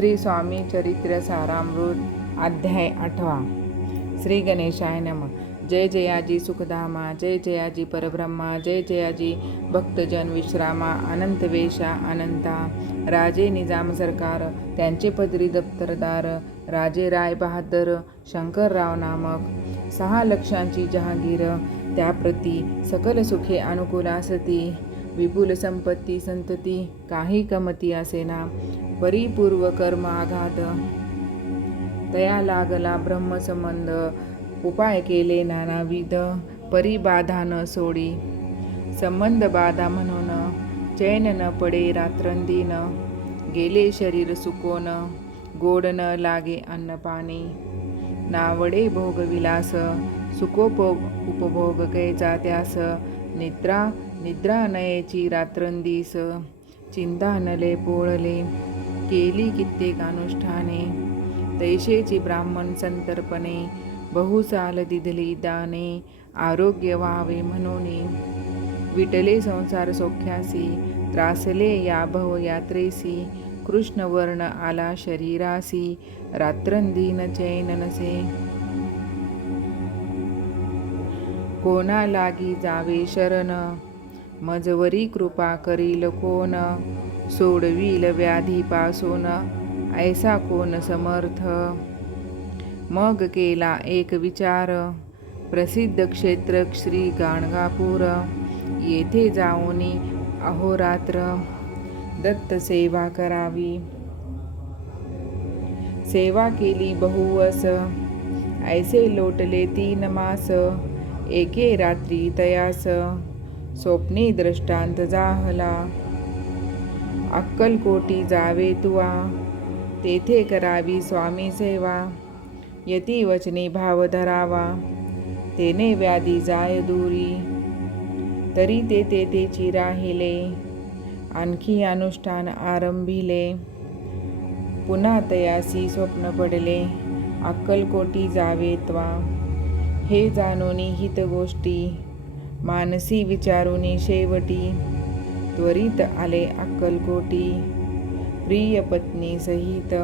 श्री स्वामी चरित्र सारामृत अध्याय आठवा. श्री गणेशाय नम. जय जयाजी सुखधामा जय जयाजी परब्रह्मा जय जयाजी भक्तजन विश्रामा अनंत वेशा अनंता. राजे निजाम सरकार त्यांचे पदरी दप्तरदार राजे राय बहादर शंकरराव नामक. सहा लक्षांची जहागीर त्याप्रती सकल सुखे अनुकूल असती विपुल संपत्ती संतती काही कमती असेना परिपूर्व कर्म आघात. तया लागला ब्रह्मसंबंध. उपाय केले नानाविध. परिबाधा न सोडी. संबंध बाधा म्हणून. चैन न पडे रात्रंदीन. गेले शरीर सुकोन. गोड न लागे अन्नपाणी नावडे भोगविलास सुकोपोग उपभोग कैचा त्यास. निद्रा निद्रा नयेची रात्रंदीस. चिंता नले पोळले. केली कित्येक अनुष्ठाने. तैशेची ब्राह्मण संतर्पणे बहुसाल दिधली दाने आरोग्य व्हावे म्हणून. विटले संसार सोख्यासी त्रासले या भव यात्रेसी कृष्णवर्ण आला शरीरासी रात्रंदीन चैन नसे कोणा लागी जावे शरण? मजवरी कृपा करील कोण सोडवील व्याधीपासून ऐसा कोण समर्थ? मग केला एक विचार प्रसिद्ध क्षेत्र श्री गाणगापूर येथे जाऊन अहोरात्र दत्त सेवा करावी. सेवा केली बहुवस ऐसे लोटले तीन मास एके रात्री तयास. स्वप्ने दृष्टांत जाहला. अक्कलकोटी जावे तुवा तेथे करावी स्वामी सेवा. यती वचने भाव धरावा तेने व्याधी जाय दूरी. तरी ते तेथेची राहिले आणखी अनुष्ठान आरंभिले. पुन्हा तयासी स्वप्न पडले अक्कलकोटी जावे त्वा. हे जाणोनी हित गोष्टी मानसी विचारुनी शेवटी. त्वरित आले अक्कलकोटी प्रिय पत्नी सहित.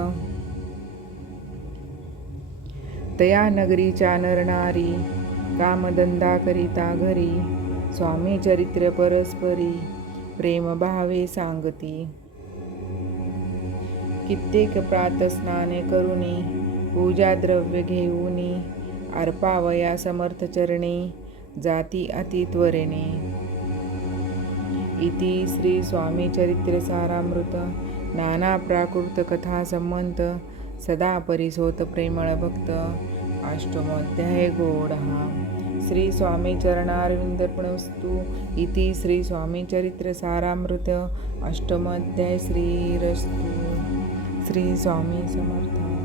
तया नगरीच्या नरणारी कामधंदा करिता घरी स्वामी चरित्र परस्परी प्रेम भावे सांगती. कित्येक प्रातस्नाने करुणी पूजा द्रव्य घेऊनी अर्पावया समर्थ चरणी जाती अतित्वरेने इति श्री स्वामी चरित्र सारामृत नाना प्राकृत कथा संमंत सदा परिसोत प्रेमळ भक्त। अष्टमोध्याय श्री स्वामी चरणारविंदर्पणस्तु इति श्री स्वामी चरित्र सारामृत अष्टमोध्याय श्रीरस्तु। श्री स्वामी समर्थ।